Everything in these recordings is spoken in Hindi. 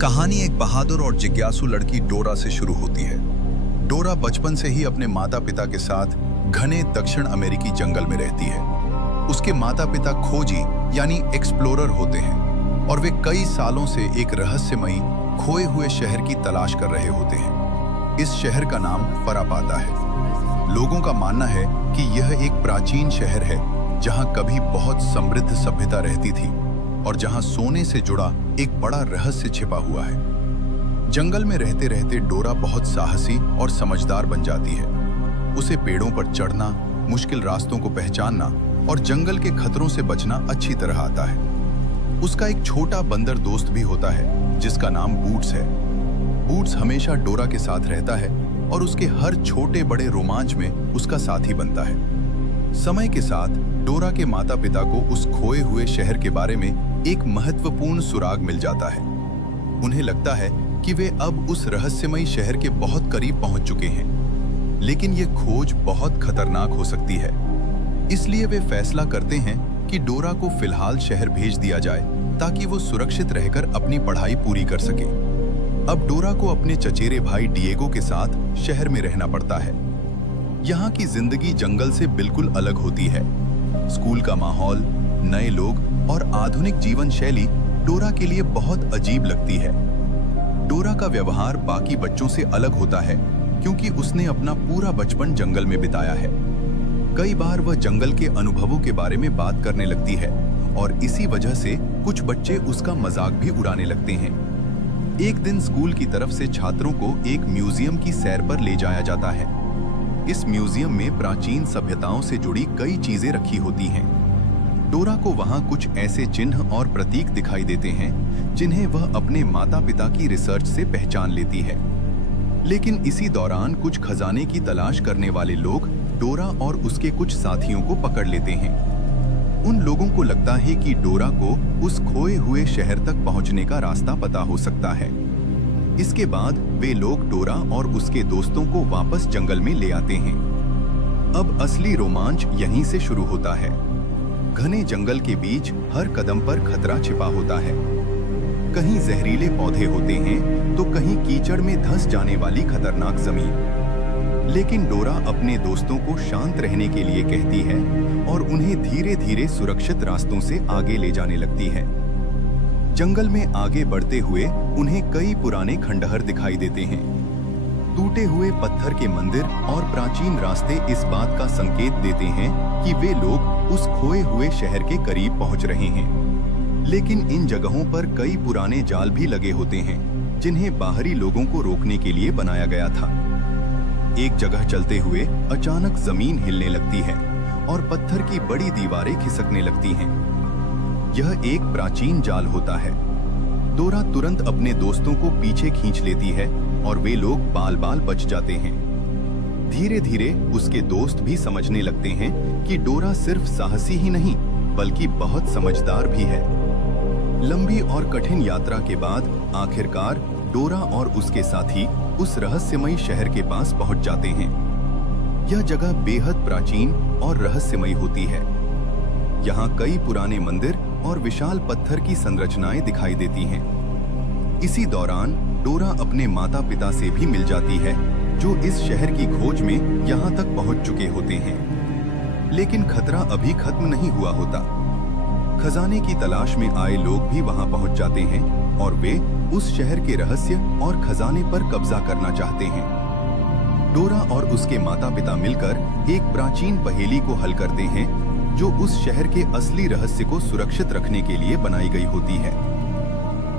कहानी एक बहादुर और जिज्ञासु लड़की डोरा से शुरू होती है। डोरा बचपन से ही अपने माता पिता के साथ घने दक्षिण अमेरिकी जंगल में रहती है। उसके माता पिता खोजी यानी एक्सप्लोरर होते हैं और वे कई सालों से एक रहस्यमयी खोए हुए शहर की तलाश कर रहे होते हैं। इस शहर का नाम परापाता है। लोगों का मानना है कि यह एक प्राचीन शहर है जहां कभी बहुत समृद्ध सभ्यता रहती थी और जहां सोने से जुड़ा एक बड़ा रहस्य छिपा हुआ है। जंगल में रहते रहते डोरा बहुत साहसी और समझदार बन जाती है। उसे पेड़ों पर चढ़ना, मुश्किल रास्तों को पहचानना और जंगल के खतरों से बचना अच्छी तरह आता है। उसका एक छोटा बंदर दोस्त भी होता है जिसका नाम बूट्स है। बूट्स हमेशा डोरा के साथ रहता है और उसके हर छोटे बड़े रोमांच में उसका साथी बनता है। समय के साथ डोरा के माता पिता को उस खोए हुए शहर के बारे में एक महत्वपूर्ण सुराग मिल जाता है। उन्हें लगता है कि वे अब उस रहस्यमयी शहर के बहुत करीब पहुंच चुके हैं, लेकिन ये खोज बहुत खतरनाक हो सकती है। इसलिए वे फैसला करते हैं कि डोरा को फिलहाल शहर भेज दिया जाए ताकि वो सुरक्षित रहकर अपनी पढ़ाई पूरी कर सके। अब डोरा को अपने चचेरे भाई डिएगो के साथ शहर में रहना पड़ता है। यहाँ की जिंदगी जंगल से बिल्कुल अलग होती है। स्कूल का माहौल, नए लोग और आधुनिक जीवन शैली डोरा के लिए बहुत अजीब लगती है। डोरा का व्यवहार बाकी बच्चों से अलग होता है क्योंकि उसने अपना पूरा बचपन जंगल में बिताया है। कई बार वह जंगल के अनुभवों के बारे में बात करने लगती है और इसी वजह से कुछ बच्चे उसका मजाक भी उड़ाने लगते हैं। एक दिन स्कूल की तरफ से छात्रों को एक म्यूजियम की सैर पर ले जाया जाता है। इस म्यूजियम में प्राचीन सभ्यताओं से जुड़ी कई चीजें रखी होती हैं। डोरा को वहां कुछ ऐसे चिन्ह और प्रतीक दिखाई देते हैं जिन्हें वह अपने माता पिता की रिसर्च से पहचान लेती है। लेकिन इसी दौरान कुछ खजाने की तलाश करने वाले लोग डोरा और उसके कुछ साथियों को पकड़ लेते हैं। उन लोगों को लगता है कि डोरा को उस खोए हुए शहर तक पहुंचने का रास्ता पता हो सकता है। इसके बाद वे लोग डोरा और उसके दोस्तों को वापस जंगल में ले आते हैं। अब असली रोमांच यहीं से शुरू होता है। घने जंगल के बीच हर कदम पर खतरा छिपा होता है। कहीं जहरीले पौधे होते हैं तो कहीं कीचड़ में धंस जाने वाली खतरनाक जमीन। लेकिन डोरा अपने दोस्तों को शांत रहने के लिए कहती है और उन्हें धीरे धीरे सुरक्षित रास्तों से आगे ले जाने लगती है। जंगल में आगे बढ़ते हुए उन्हें कई पुराने खंडहर दिखाई देते हैं। टूटे हुए पत्थर के मंदिर और प्राचीन रास्ते इस बात का संकेत देते हैं कि वे लोग उस खोए हुए शहर के करीब पहुंच रहे हैं। लेकिन इन जगहों पर कई पुराने जाल भी लगे होते हैं जिन्हें बाहरी लोगों को रोकने के लिए बनाया गया था। एक जगह चलते हुए अचानक जमीन हिलने लगती है और पत्थर की बड़ी दीवारें खिसकने लगती हैं। यह एक प्राचीन जाल होता है। डोरा तुरंत अपने दोस्तों को पीछे खींच लेती है और वे लोग बाल बाल बच जाते हैं। धीरे धीरे उसके दोस्त भी समझने लगते हैं कि डोरा सिर्फ साहसी ही नहीं बल्कि बहुत समझदार भी है। लंबी और कठिन यात्रा के बाद आखिरकार डोरा और उसके साथी उस रहस्यमयी शहर के पास पहुंच जाते हैं। यह जगह बेहद प्राचीन और रहस्यमयी होती है। यहाँ कई पुराने मंदिर और विशाल पत्थर की संरचनाएं दिखाई देती हैं। इसी दौरान डोरा अपने माता पिता से भी मिल जाती है जो इस शहर की खोज में यहाँ तक पहुँच चुके होते हैं। लेकिन खतरा अभी खत्म नहीं हुआ होता। खजाने की तलाश में आए लोग भी वहाँ पहुँच जाते हैं और वे उस शहर के रहस्य और खजाने पर कब्जा करना चाहते हैं। डोरा और उसके माता पिता मिलकर एक प्राचीन पहेली को हल करते हैं जो उस शहर के असली रहस्य को सुरक्षित रखने के लिए बनाई गई होती है।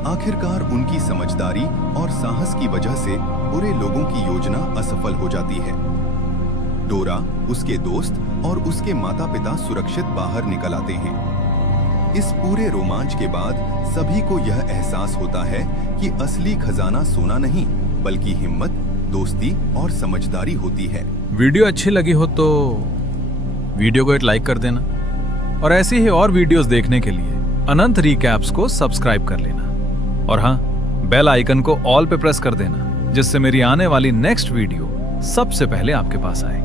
आखिरकार उनकी समझदारी और साहस की वजह से बुरे लोगों की योजना असफल हो जाती है। डोरा, उसके दोस्त और उसके माता पिता सुरक्षित बाहर निकल आते हैं। इस पूरे रोमांच के बाद सभी को यह एहसास होता है कि असली खजाना सोना नहीं बल्कि हिम्मत, दोस्ती और समझदारी होती है। वीडियो अच्छी लगी हो तो वीडियो को एक लाइक कर देना और ऐसी ही और वीडियोस देखने के लिए अनंत रिकैप्स को सब्सक्राइब कर लेना और हाँ, बेल आइकन को ऑल पे प्रेस कर देना जिससे मेरी आने वाली नेक्स्ट वीडियो सबसे पहले आपके पास आए।